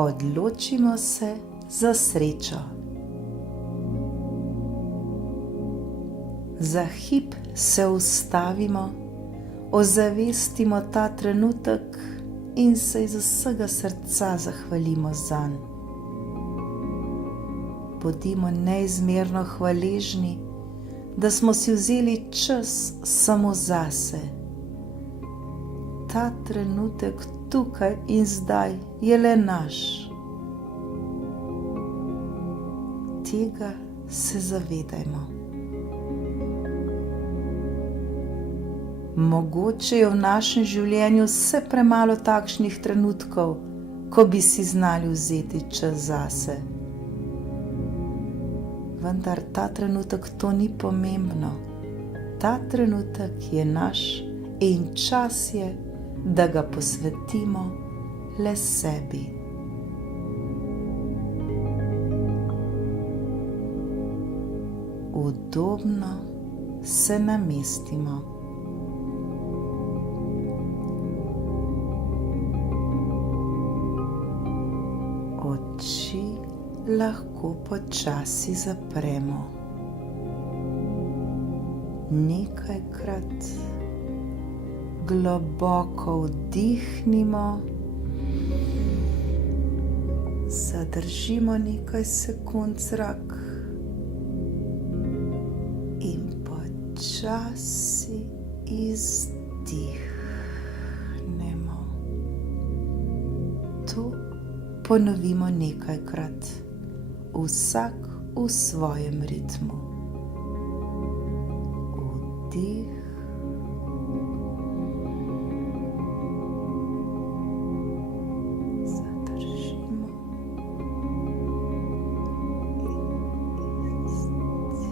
Odločimo se za srečo. Za hip se ustavimo, ozavestimo ta trenutek in se iz vsega srca zahvalimo zanj. Bodimo neizmerno hvaležni, da smo si vzeli čas samo zase. Ta trenutek tukaj in zdaj je le naš. Tega se zavedajmo. Mogoče je v našem življenju vse premalo takšnih trenutkov, ko bi si znali vzeti čas zase. Vendar ta trenutek to ni pomembno. Ta trenutek je naš in čas je, da ga posvetimo le sebi. Udobno se namestimo. Oči lahko počasi zapremo. Nekajkrat globoko vdihnimo, zadržimo nekaj sekund zrak in počasi izdihnemo. To ponovimo nekajkrat, vsak v svojem ritmu. Vdih, zadržimo in izdihnemo.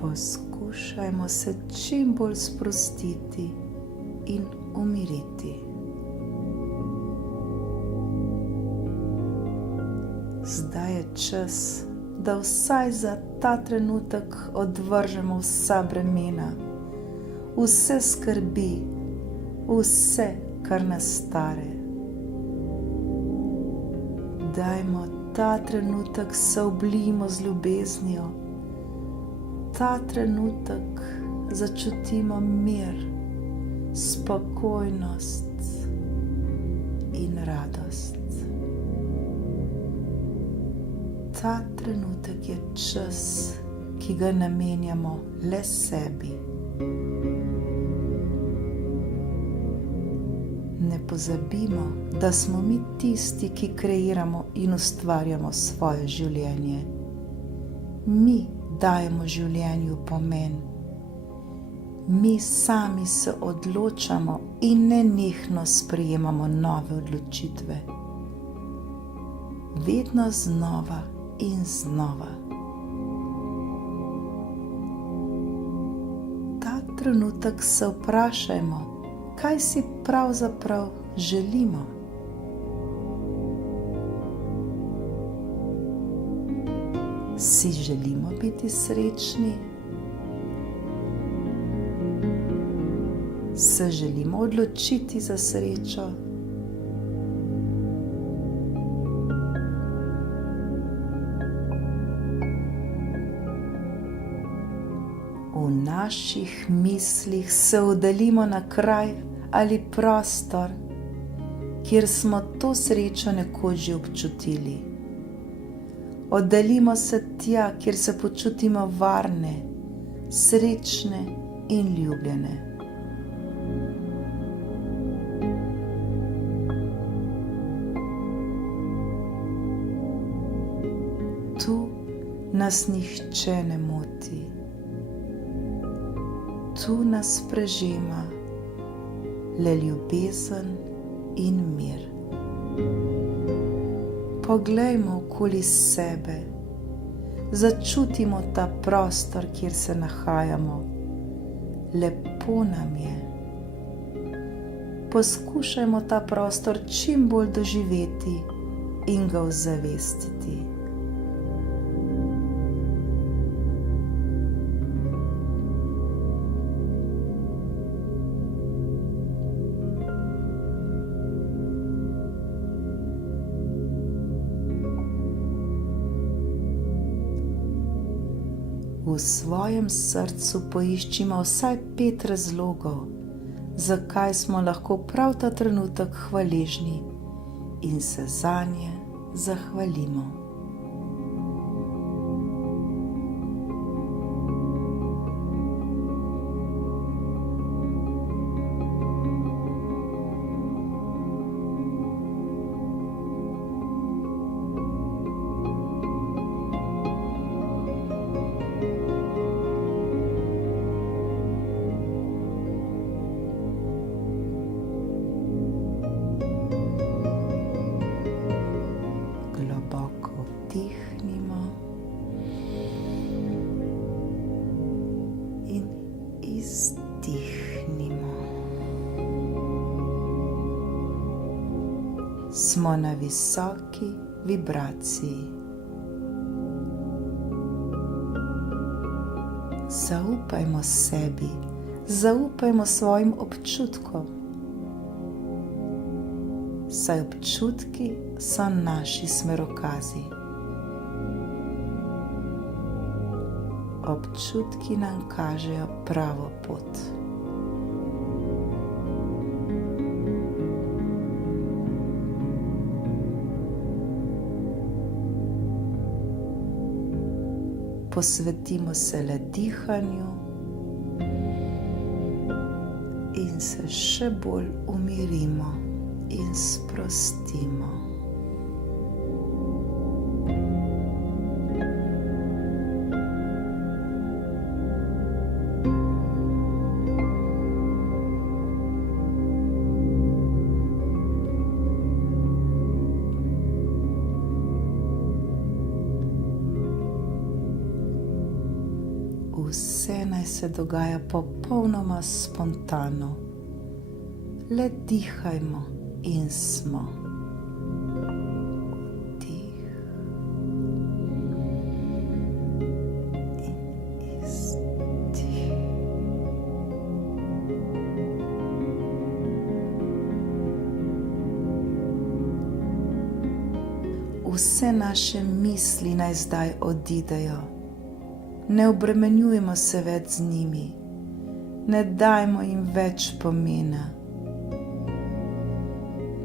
Poskušajmo se čim bolj sprostiti in umiriti. Zdaj je čas, da vsaj za ta trenutek odvržemo vsa bremena, vse skrbi, vse, kar nas stare. Dajmo ta trenutek se oblijmo z ljubeznijo. Ta trenutek začutimo mir, spokojnost in radost. Ta trenutek je čas, ki ga namenjamo le sebi. Ne pozabimo, da smo mi tisti, ki kreiramo in ustvarjamo svoje življenje. Mi dajemo življenju pomen. Mi sami se odločamo in nenehno sprejemamo nove odločitve. Vedno znova in znova. Ta trenutek se vprašajmo, kaj si pravzaprav želimo. Si želimo biti srečni? Se želimo odločiti za srečo? V naših mislih se oddaljimo na kraj ali prostor, kjer smo to srečo nekoč že občutili. Oddaljimo se tja, kjer se počutimo varne, srečne in ljubljene. Tu nas nihče ne moti. Tu nas prežema le ljubezen in mir. Poglejmo okoli sebe, začutimo ta prostor, kjer se nahajamo. Lepo nam je. Poskušajmo ta prostor čim bolj doživeti in ga ozavestiti. V svojem srcu poiščimo vsaj 5 razlogov, zakaj smo lahko prav ta trenutek hvaležni in se zanje zahvalimo. Vdihnimo in izdihnimo. Smo na visoki vibraciji. Zaupajmo sebi, zaupajmo svojim občutkom. Saj občutki so naši smerokazi. Občutki nam kažejo pravo pot. Posvetimo se le dihanju in se še bolj umirimo in sprostimo. Vse naj se dogaja popolnoma spontano. Le dihajmo in smo. Vdih in izdih. Vse naše misli naj zdaj odidejo. Ne obremenjujmo se več z njimi, ne dajmo jim več pomena.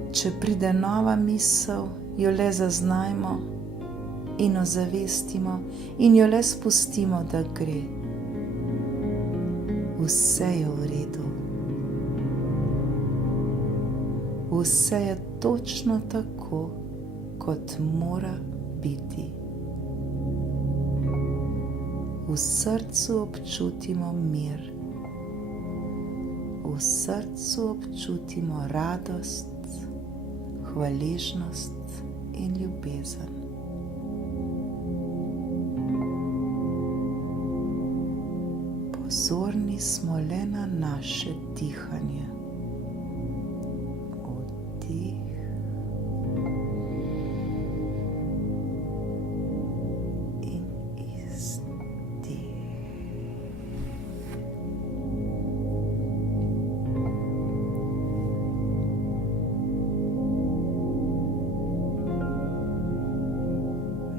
Če pride nova misel, jo le zaznajmo in ozavestimo in jo le spustimo, da gre. Vse je v redu. Vse je točno tako, kot mora biti. V srcu občutimo mir, v srcu občutimo radost, hvaležnost in ljubezen. Pozorni smo le na naše dihanje. Vdih.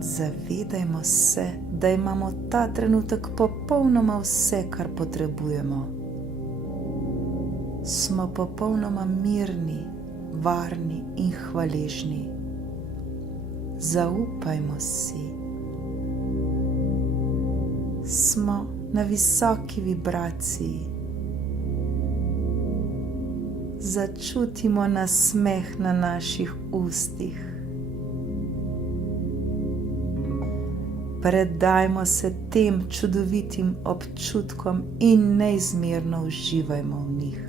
Zavedajmo se, da imamo ta trenutek popolnoma vse, kar potrebujemo. Smo popolnoma mirni, varni in hvaležni. Zaupajmo si, Smo na visoki vibraciji. Začutimo nasmeh na naših ustih. Predajmo se tem čudovitim občutkom in neizmerno uživajmo v njih.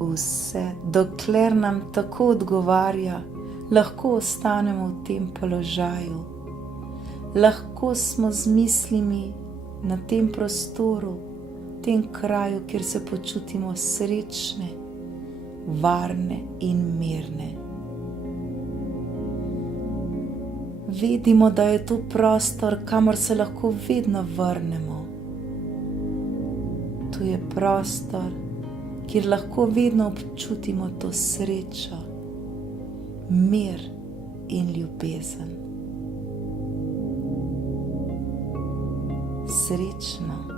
Vse, dokler nam tako odgovarja, lahko ostanemo v tem položaju. Lahko smo z mislimi na tem prostoru, v tem kraju, kjer se počutimo srečne, varne in mirne. Vedimo, da je to prostor, kamor se lahko vedno vrnemo. To je prostor, kjer lahko vedno občutimo to srečo, mir in ljubezen. Srečno.